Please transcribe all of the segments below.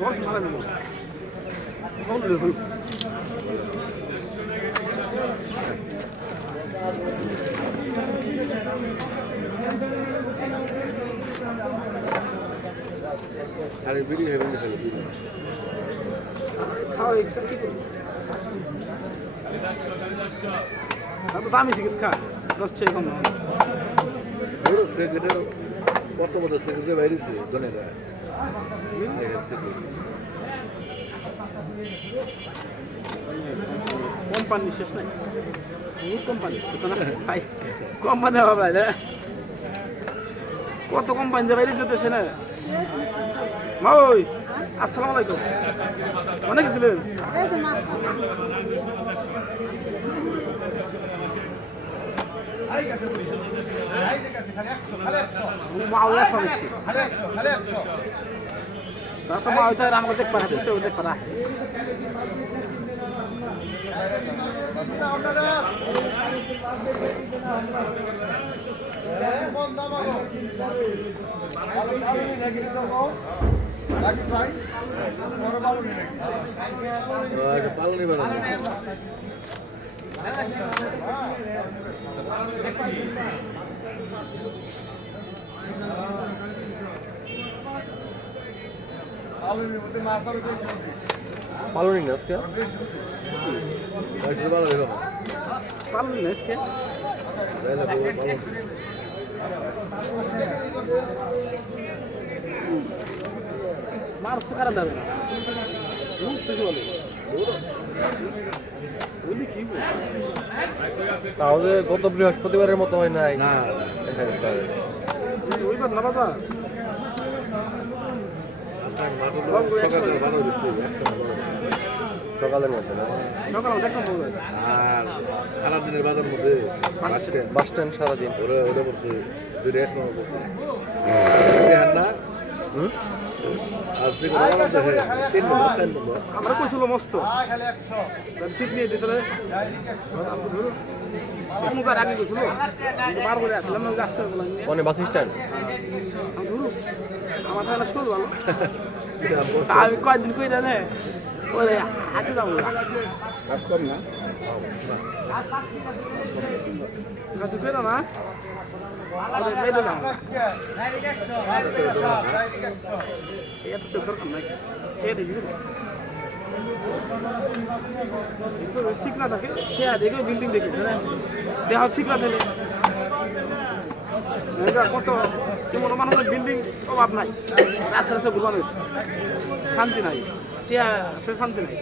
দশ ভাড়া দেবো বলুন আরে বিড়ি হেবেন খেলে বিড়ি খাও একসাথে কি করবো তো দামি সিগারেট খা 10 টাকা কম না বড় সেক্রেটারি কত বড় সেক্রেটারি বাইরেছে দনেরা কোম্পানি শেষ নাই বহুত কোম্পানি বুঝছো না ভাই কোম্পানি হবে ভাই কত কোম্পানি যে বাইরে যেতেছে না মা ওই আসসালামু আলাইকুম অনেক গেছিলেন মা ওই আসা নিচ্ছি তারপর মা ওইটা আমাকে দেখ পারা দেখ পারা পালনি বানানো পালনি না আজকে ভালো হলো পালনি না আজকে মার সুকারা দাও না তাহলে গত বৃহস্পতিবারের মতো হয় নাই না ওইবার না বাবা সকালের মধ্যে না সকালে দেখলাম বলবেন আর খারাপ দিনের বাজার মধ্যে বাস স্ট্যান্ড সারাদিন ওরা ওরা বলছে দুটো এক নম্বর বলছে না আর সে তিন নম্বর চার নম্বর আমরা কইছিল মস্ত সিট নিয়ে দিতে অনুযার আগে গেছিল বার করে আসলাম রাস্তা বললাম মানে বাস স্ট্যান্ড ধরু আমার তাহলে শুরু ভালো আমি কয়েকদিন কই জানে ওরে হাতে যাবো কাজ কম না তুই পেলো না মেয়েদের দাম এত চোখ দরকার নাই চেয়ে দেখি ঠিক না থাকে চেয়ে দেখে বিল্ডিং দেখি দেহ ঠিক না থাকে কত কেমন মানুষের বিল্ডিং অভাব নাই রাস্তা রাস্তা ঘুরবানো শান্তি নাই চেয়া সে শান্তি নাই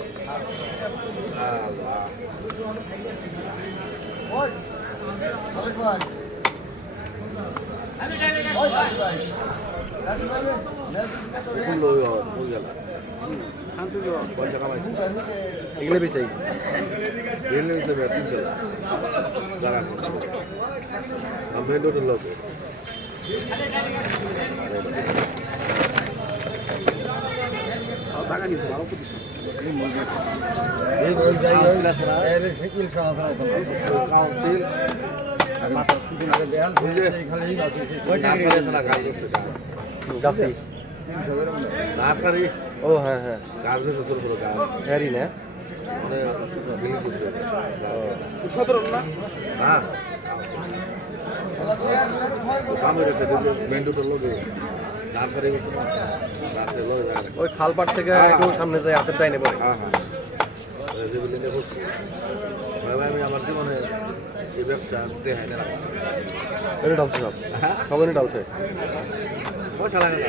শান্তি পয়সা কামাইছি এগুলো বেশি বিল্ডিং হিসেবে তিনতলা যারা মেন রোডের লোক টাকা নিয়েছে ভালো প্রতিষ্ঠান কাউন্সিল গাছি নার্সারি ও হ্যাঁ হ্যাঁ গাছ বেশ ছোট বড় গাছ হ্যারি না বিল্ডিং করতে 17 না হ্যাঁ দাম রেখে মেন রোডের লোকে নার্সারি গেছে না রাস্তায় লোক ওই খালপাট থেকে একটু সামনে যাই হাতের টাইনে পড়ে হ্যাঁ হ্যাঁ যে বিল্ডিংয়ে বসছি ভাই ভাই আমি আমার জীবনে এই ব্যবসা দেখাই না এনে ডালছে সব হ্যাঁ সব এনে ডালছে পয়সা লাগে না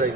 যাই